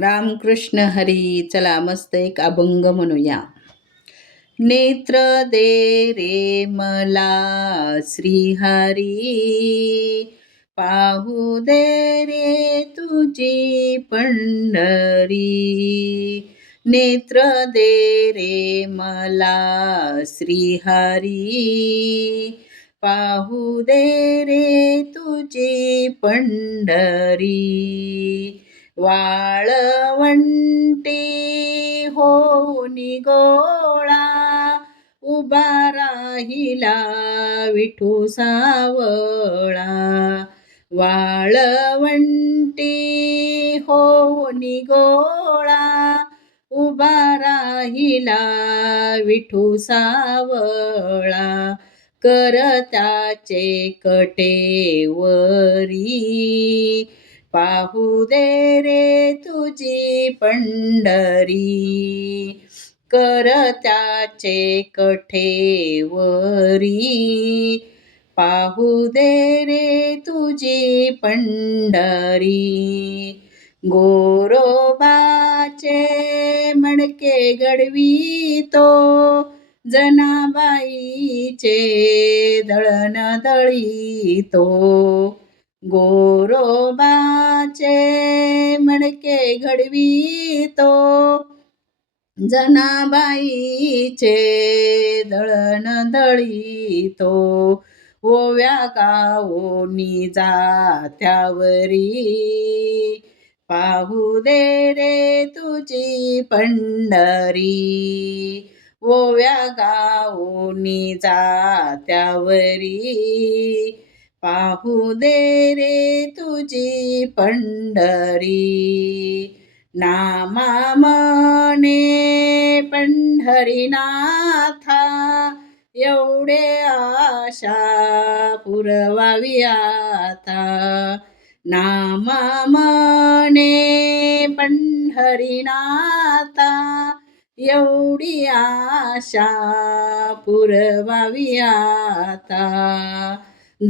रामकृष्ण हरी. चला मस्त एक अभंग म्हणूया. नेत्र दे रे मला श्रीहरी, पाहू दे रे तुझी पंढरी. नेत्र दे रे मला श्रीहरी, पाहू दे रे तुझी पंढरी. वाळवंटी होऊनी गोळा, उभा राहिला विठू सावळा. वाळवंटी होऊनी गोळा, उभा राहिला विठू सावळा. करत्याचे कटेवरी, पाहू दे रे तुझी पंढरी. करत्याचे कठेवरी, पाहू दे रे तुझी पंढरी. गोरोबाचे मणके घडवितो, जनाबाईचे दळण दळीतो. गोरोबाचे मणके घडवितो, जनाबाईचे दळण दळीतो. ओव्या गावोनी जात्यावरी, पाहू दे रे तुझी पंढरी. ओव्या गावोनी जात्यावरी, पाहू दे रे तुझी पंढरी. नामा म्हणे पंढरीनाथा, एवढे आशा पुरवावी आता. नामा म्हणे पंढरीनाथा, एवढी आशा पुरवावी आता.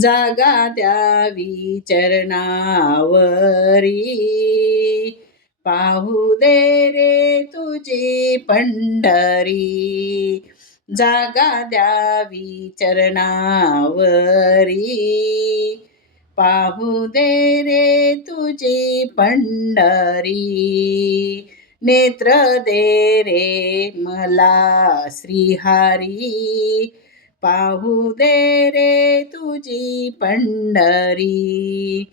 जागा द्यावी चरणावरी, पाहू दे रे तुझी पंढरी. जागा द्यावी चरणावरी, पाहू दे रे तुझी पंढरी. नेत्र दे रे मला श्रीहरी, पाहू दे रे तुझी पंढरी.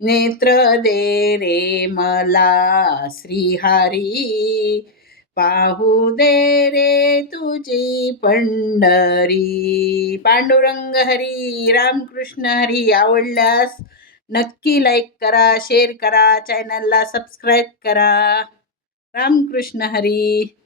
नेत्र दे रे मला श्रीहरी, पाहू दे रे तुझी पंढरी. पांडुरंग हरी. रामकृष्ण हरी. आवडल्यास नक्की लाईक करा, शेअर करा, चॅनलला सबस्क्राईब करा. रामकृष्ण हरी.